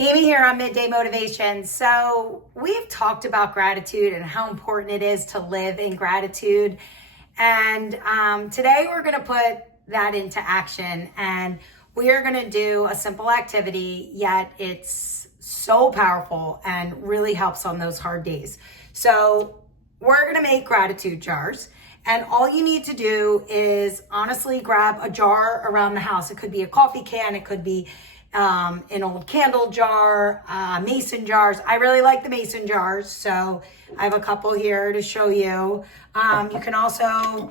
Amy here on Midday Motivation. So we've talked about gratitude and how important it is to live in gratitude. And today we're going to put that into action, and we are going to do a simple activity, yet it's so powerful and really helps on those hard days. So we're going to make gratitude jars. And all you need to do is honestly grab a jar around the house. It could be a coffee can. It could be an old candle jar, mason jars. I really like the mason jars, so I have a couple here to show you. You can also,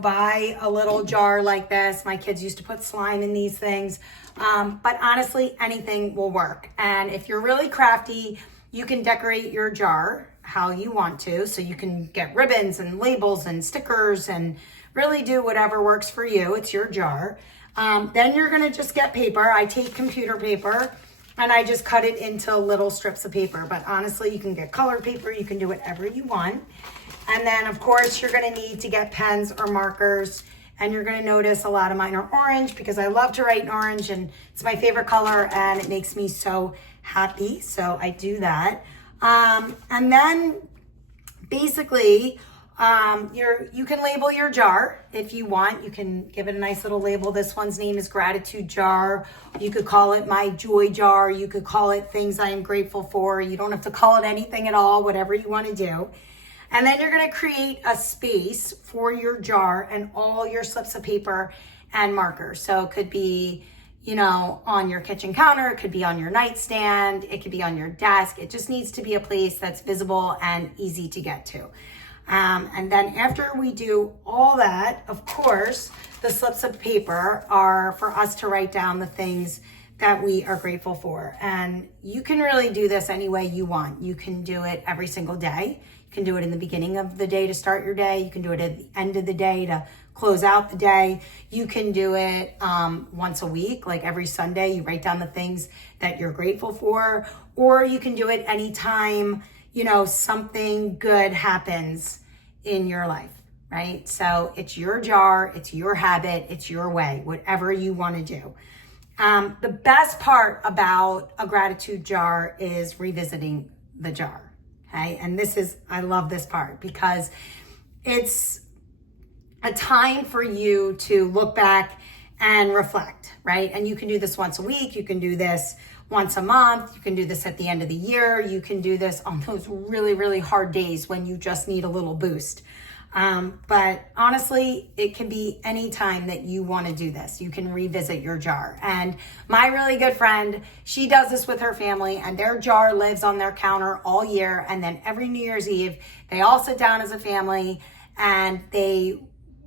buy a little jar like this. My kids used to put slime in these things, but honestly, anything will work. And if you're really crafty, you can decorate your jar how you want to. So you can get ribbons and labels and stickers and really do whatever works for you. It's your jar. Then you're going to just get paper. I take computer paper and I just cut it into little strips of paper. But honestly, you can get colored paper. You can do whatever you want. And then, of course, you're going to need to get pens or markers. And you're going to notice a lot of mine are orange because I love to write in orange and it's my favorite color and it makes me so happy. So I do that. And then basically, you can label your jar if you want. You can give it a nice little label. This one's name is Gratitude Jar. You could call it My Joy Jar. You could call it Things I Am Grateful For. You don't have to call it anything at all, whatever you want to do. And then you're going to create a space for your jar and all your slips of paper and markers. So it could be, on your kitchen counter. It could be on your nightstand. It could be on your desk. It just needs to be a place that's visible and easy to get to. And then after we do all that, of course, the slips of paper are for us to write down the things that we are grateful for. And you can really do this any way you want. You can do it every single day. You can do it in the beginning of the day to start your day. You can do it at the end of the day to close out the day. You can do it once a week, like every Sunday, you write down the things that you're grateful for, or you can do it anytime something good happens in your life, right? So it's your jar, it's your habit, it's your way, whatever you want to do. The best part about a gratitude jar is revisiting the jar, okay? And I love this part because it's a time for you to look back and reflect, right? And you can do this once a week, you can do this once a month. You can do this at the end of the year. You can do this on those really, really hard days when you just need a little boost. But honestly, it can be any time that you want to do this. You can revisit your jar. And my really good friend, she does this with her family, and their jar lives on their counter all year. And then every New Year's Eve, they all sit down as a family and they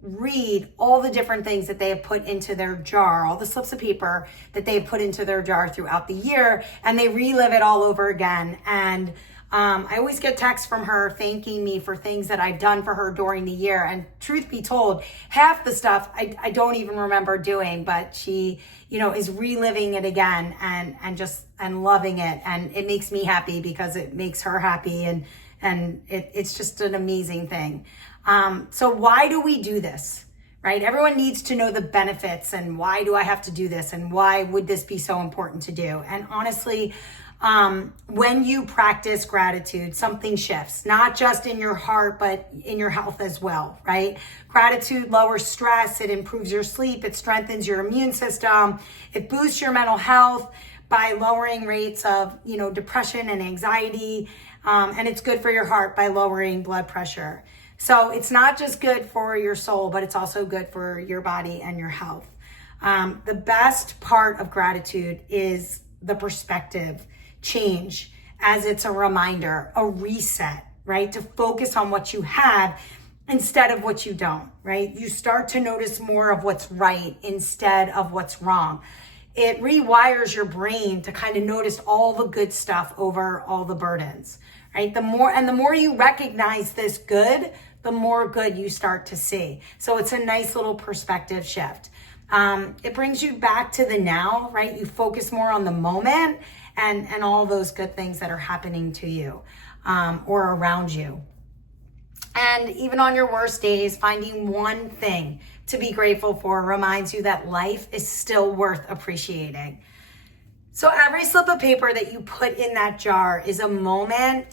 read all the different things that they have put into their jar, all the slips of paper that they have put into their jar throughout the year, and they relive it all over again. And I always get texts from her thanking me for things that I've done for her during the year. And truth be told, half the stuff I don't even remember doing, but she, is reliving it again and loving it. And it makes me happy because it makes her happy. And it's just an amazing thing. So why do we do this, right? Everyone needs to know the benefits and why do I have to do this and why would this be so important to do? And honestly, when you practice gratitude, something shifts, not just in your heart, but in your health as well, right? Gratitude lowers stress. It improves your sleep. It strengthens your immune system. It boosts your mental health by lowering rates of, depression and anxiety. And it's good for your heart by lowering blood pressure. So it's not just good for your soul, but it's also good for your body and your health. The best part of gratitude is the perspective change, as it's a reminder, a reset, right? To focus on what you have instead of what you don't, right? You start to notice more of what's right instead of what's wrong. It rewires your brain to kind of notice all the good stuff over all the burdens, right? The more you recognize this good, the more good you start to see. So it's a nice little perspective shift. It brings you back to the now, right? You focus more on the moment and all those good things that are happening to you or around you. And even on your worst days, finding one thing to be grateful for reminds you that life is still worth appreciating. So every slip of paper that you put in that jar is a moment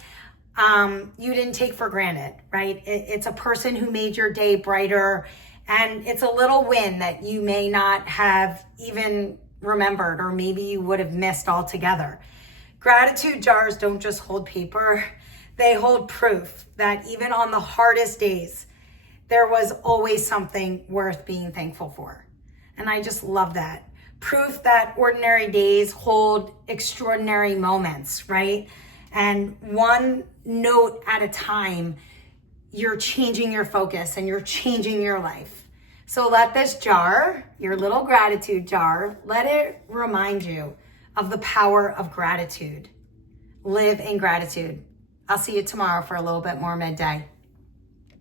you didn't take for granted, right? It's a person who made your day brighter, and it's a little win that you may not have even remembered, or maybe you would have missed altogether. Gratitude jars don't just hold paper, they hold proof that even on the hardest days, there was always something worth being thankful for. And I just love that. Proof that ordinary days hold extraordinary moments, right? And one note at a time, you're changing your focus and you're changing your life. So let this jar, your little gratitude jar, let it remind you of the power of gratitude. Live in gratitude. I'll see you tomorrow for a little bit more Midday.